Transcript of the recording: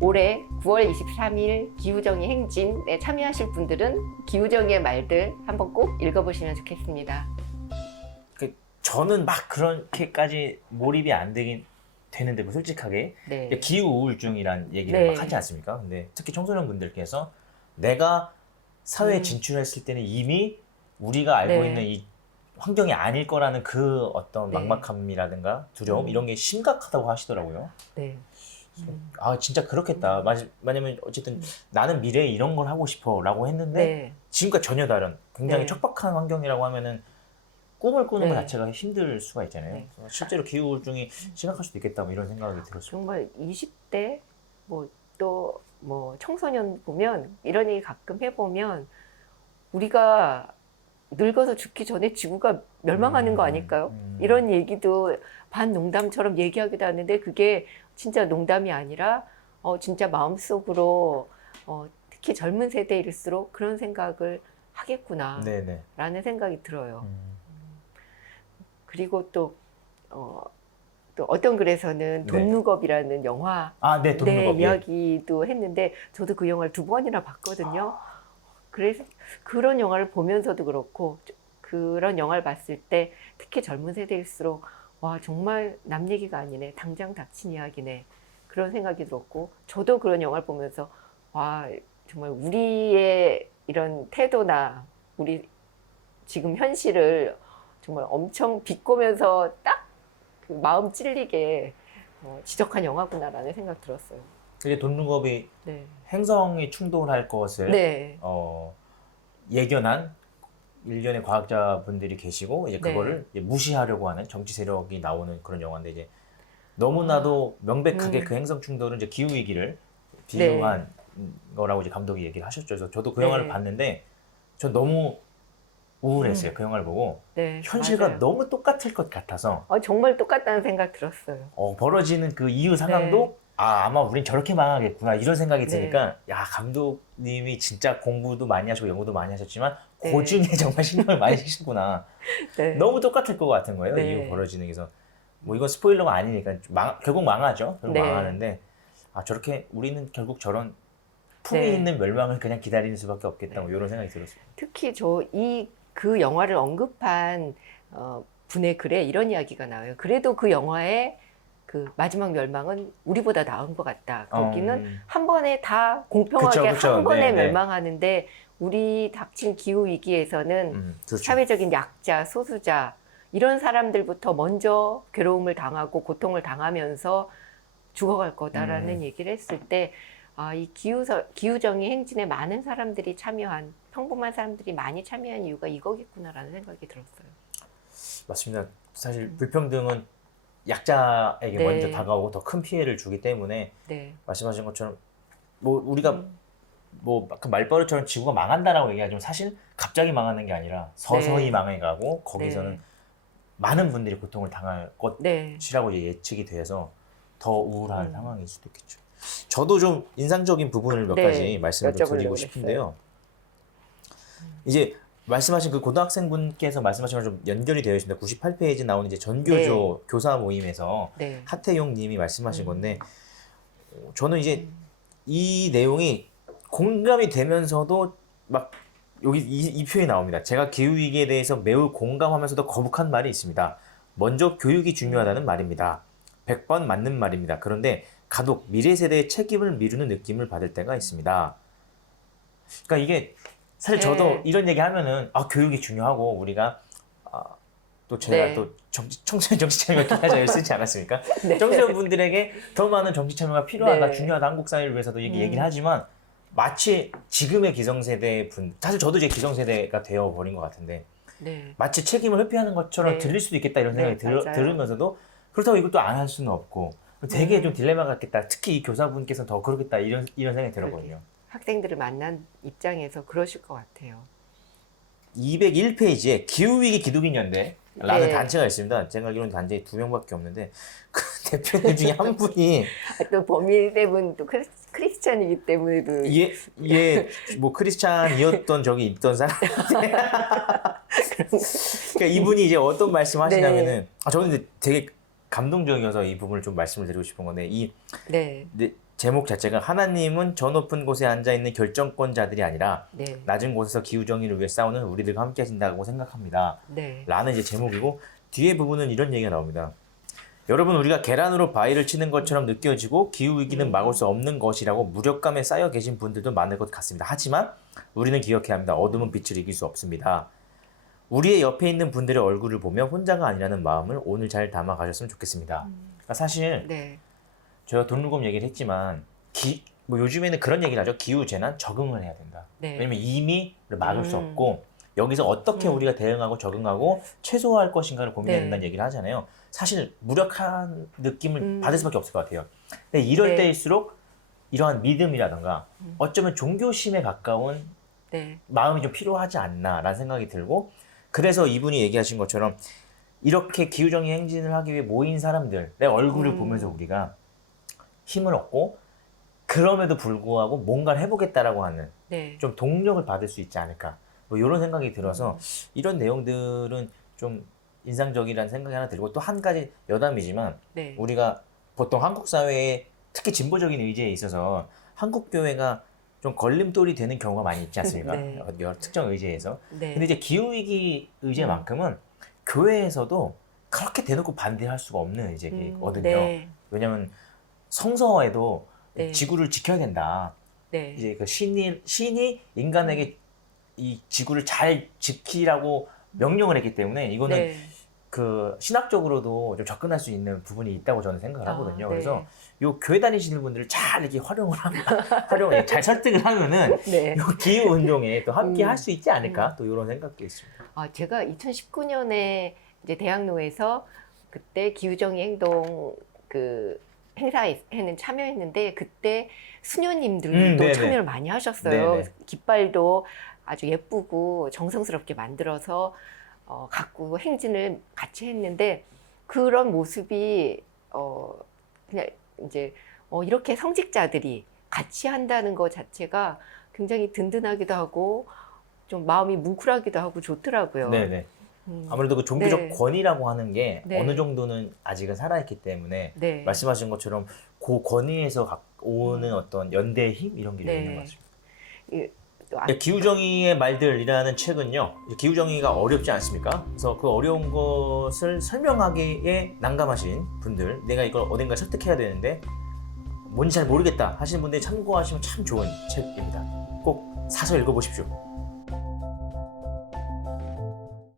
올해 9월 23일 기후정의 행진에 참여하실 분들은 기후정의의 말들 한번 꼭 읽어보시면 좋겠습니다. 저는 막 그렇게까지 몰입이 안 되는데 뭐 솔직하게 네. 기후 우울증이란 얘기를 네. 막 하지 않습니까? 근데 특히 청소년분들께서 내가 사회에 진출했을 때는 이미 우리가 알고 네. 있는 이 환경이 아닐 거라는 그 어떤 네. 막막함이라든가 두려움 이런 게 심각하다고 하시더라고요. 네. 아 진짜 그렇겠다. 왜냐면 어쨌든 나는 미래에 이런 걸 하고 싶어라고 했는데 네. 지금과 전혀 다른 굉장히 네. 척박한 환경이라고 하면은 꿈을 꾸는 네. 것 자체가 힘들 수가 있잖아요. 네. 그래서 실제로 기후 우울증이 심각할 수도 있겠다 뭐 이런 생각이 들었어요. 정말 20대 또 청소년 보면 이런 얘기 가끔 해보면 우리가 늙어서 죽기 전에 지구가 멸망하는 거 아닐까요? 이런 얘기도 반 농담처럼 얘기하기도 하는데 그게 진짜 농담이 아니라 진짜 마음속으로 특히 젊은 세대일수록 그런 생각을 하겠구나 네네. 라는 생각이 들어요. 그리고 또 어떤 글에서는 네. 돈룩업이라는 영화 네, 돈룩업. 예. 이야기도 했는데 저도 그 영화를 2번이나 봤거든요. 그래서 그런 영화를 보면서도 그렇고 그런 영화를 봤을 때 특히 젊은 세대일수록 와 정말 남 얘기가 아니네. 당장 닥친 이야기네. 그런 생각이 들었고 저도 그런 영화를 보면서 와 정말 우리의 이런 태도나 우리 지금 현실을 정말 엄청 비꼬면서 딱 그 마음 찔리게 지적한 영화구나라는 생각 들었어요. 이게 돈룩업이 네. 행성이 충돌할 것을 네. 예견한 일련의 과학자분들이 계시고 이제 네. 그거를 이제 무시하려고 하는 정치 세력이 나오는 그런 영화인데 이제 너무나도 명백하게 그 행성 충돌은 이제 기후 위기를 비유한 거라고 이제 감독이 얘기를 하셨죠. 그래서 저도 그 영화를 봤는데 전 너무 우울했어요. 그 영화를 보고 네, 현실과 맞아요. 너무 똑같을 것 같아서 정말 똑같다는 생각 들었어요. 벌어지는 그 이후 상황도 아마 우린 저렇게 망하겠구나 이런 생각이 드니까 야 감독님이 진짜 공부도 많이 하시고 연구도 많이 하셨지만 고증에 정말 신경을 많이 쓰시구나. 네. 너무 똑같을 것 같은 거예요. 네. 이후 벌어지는 게. 그래서 뭐 이건 스포일러가 아니니까 결국 망하죠. 결국 네. 망하는데 저렇게 우리는 결국 저런 품위 네. 있는 멸망을 그냥 기다리는 수밖에 없겠다 뭐 이런 생각이 들었어요. 특히 그 영화를 언급한 분의 글에 이런 이야기가 나와요. 그래도 그 영화의 그 마지막 멸망은 우리보다 나은 것 같다. 거기는 한 번에 다 공평하게 그쵸. 한 번에 네, 멸망하는데 우리 닥친 기후 위기에서는 그렇죠. 사회적인 약자, 소수자 이런 사람들부터 먼저 괴로움을 당하고 고통을 당하면서 죽어갈 거다라는 얘기를 했을 때 이 기후정의 행진에 많은 사람들이 참여한 평범한 사람들이 많이 참여한 이유가 이거겠구나라는 생각이 들었어요. 맞습니다. 사실 불평등은 약자에게 먼저 다가오고 더 큰 피해를 주기 때문에 말씀하신 것처럼 뭐 우리가 뭐 그 말버릇처럼 지구가 망한다라고 얘기하지만 사실 갑자기 망하는 게 아니라 서서히 망해가고 거기서는 많은 분들이 고통을 당할 것이라고 예측이 돼서 더 우울한 상황일 수도 있겠죠. 저도 좀 인상적인 부분을 몇 가지 말씀을 드리고 싶은데요. 이제 말씀하신 그 고등학생분께서 말씀하신 거랑 좀 연결이 되어 있습니다. 98페이지 나오는 이제 전교조 교사 모임에서 하태용 님이 말씀하신 건데 저는 이제 이 내용이 공감이 되면서도 막 여기 이 표현이 나옵니다. 제가 기후위기에 대해서 매우 공감하면서도 거북한 말이 있습니다. 먼저 교육이 중요하다는 말입니다. 100번 맞는 말입니다. 그런데 간혹 미래 세대의 책임을 미루는 느낌을 받을 때가 있습니다. 그러니까 이게 사실 저도 이런 얘기 하면은 교육이 중요하고 우리가 또 제가 또 청소년 정치 참여 기자를 쓰지 않았습니까? 청소년 분들에게 더 많은 정치 참여가 필요하다, 중요하다, 한국 사회를 위해서도 얘기를 하지만 마치 지금의 기성세대 분, 사실 저도 이제 기성세대가 되어버린 것 같은데 마치 책임을 회피하는 것처럼 들릴 수도 있겠다 이런 생각이 들으면서도 그렇다고 이것도 안 할 수는 없고 되게 좀 딜레마 같겠다. 특히 이 교사분께서는 더 그렇겠다 이런 생각이 들었거든요. 학생들을 만난 입장에서 그러실 것 같아요. 201페이지에 기후위기 기독인연대라는 단체가 있습니다. 제가 알기로는 단체에 2명밖에 없는데 그 대표님 중에 한 분이 또 범인대분 또 크리스찬이기 때문에도 뭐 크리스찬이었던 적이 있던 사람인데 그러니까 이분이 이제 어떤 말씀 하시냐면은 저는 이제 되게 감동적이어서 이 부분을 좀 말씀을 드리고 싶은 건데 제목 자체가 하나님은 저 높은 곳에 앉아 있는 결정권자들이 아니라 네. 낮은 곳에서 기후 정의를 위해 싸우는 우리들과 함께 하신다고 생각합니다. 네. 라는 이제 제목이고 뒤에 부분은 이런 얘기가 나옵니다. 여러분 우리가 계란으로 바위를 치는 것처럼 느껴지고 기후 위기는 막을 수 없는 것이라고 무력감에 쌓여 계신 분들도 많을 것 같습니다. 하지만 우리는 기억해야 합니다. 어둠은 빛을 이길 수 없습니다. 우리의 옆에 있는 분들의 얼굴을 보며 혼자가 아니라는 마음을 오늘 잘 담아 가셨으면 좋겠습니다. 그러니까 사실 네. 제가 돈루금 얘기를 했지만 뭐 요즘에는 그런 얘기를 하죠. 기후 재난 적응을 해야 된다. 네. 왜냐면 이미 막을 수 없고 여기서 어떻게 우리가 대응하고 적응하고 최소화할 것인가를 고민해야 네. 된다는 얘기를 하잖아요. 사실 무력한 느낌을 받을 수밖에 없을 것 같아요. 근데 이럴 네. 때일수록 이러한 믿음이라던가 어쩌면 종교심에 가까운 네. 마음이 좀 필요하지 않나라는 생각이 들고 그래서 이분이 얘기하신 것처럼 이렇게 기후정의 행진을 하기 위해 모인 사람들 내 얼굴을 보면서 우리가 힘을 얻고 그럼에도 불구하고 뭔가를 해보겠다라고 하는 네. 좀 동력을 받을 수 있지 않을까 뭐 이런 생각이 들어서 이런 내용들은 좀 인상적이라는 생각이 하나 들고 또 한 가지 여담이지만 네. 우리가 보통 한국 사회에 특히 진보적인 의지에 있어서 한국 교회가 좀 걸림돌이 되는 경우가 많이 있지 않습니까? 네. 여러 특정 의제에서. 네. 근데 이제 기후위기 의제만큼은 교회에서도 그렇게 대놓고 반대할 수가 없는 의제거든요. 네. 왜냐하면 성서에도 네. 지구를 지켜야 된다. 네. 이제 그 신이 인간에게 이 지구를 잘 지키라고 명령을 했기 때문에 이거는 네. 그 신학적으로도 좀 접근할 수 있는 부분이 있다고 저는 생각을 하거든요. 네. 그래서 요 교회 다니시는 분들을 잘 이렇게 활용을 잘 설득을 하면은 네. 요 기후 운동에 또 함께 할 수 있지 않을까 또 이런 생각도 있습니다. 제가 2019년에 이제 대학로에서 그때 기후정의 행동 그 행사에는 참여했는데 그때 수녀님들도 네네. 참여를 많이 하셨어요. 네네. 깃발도 아주 예쁘고 정성스럽게 만들어서 갖고 행진을 같이 했는데 그런 모습이 그냥 이제 이렇게 성직자들이 같이 한다는 것 자체가 굉장히 든든하기도 하고 좀 마음이 뭉클하기도 하고 좋더라고요. 네네. 아무래도 그 종교적 네. 권위라고 하는 게 네. 어느 정도는 아직은 살아있기 때문에 네. 말씀하신 것처럼 그 권위에서 오는 어떤 연대의 힘 이런 게 네. 있는 것 같습니다. 또 기후정의의 말들이라는 책은요. 기후정의가 어렵지 않습니까? 그래서 그 어려운 것을 설명하기에 난감하신 분들 내가 이걸 어딘가 설득해야 되는데 뭔지 잘 모르겠다 하시는 분들이 참고하시면 참 좋은 책입니다. 꼭 사서 읽어보십시오.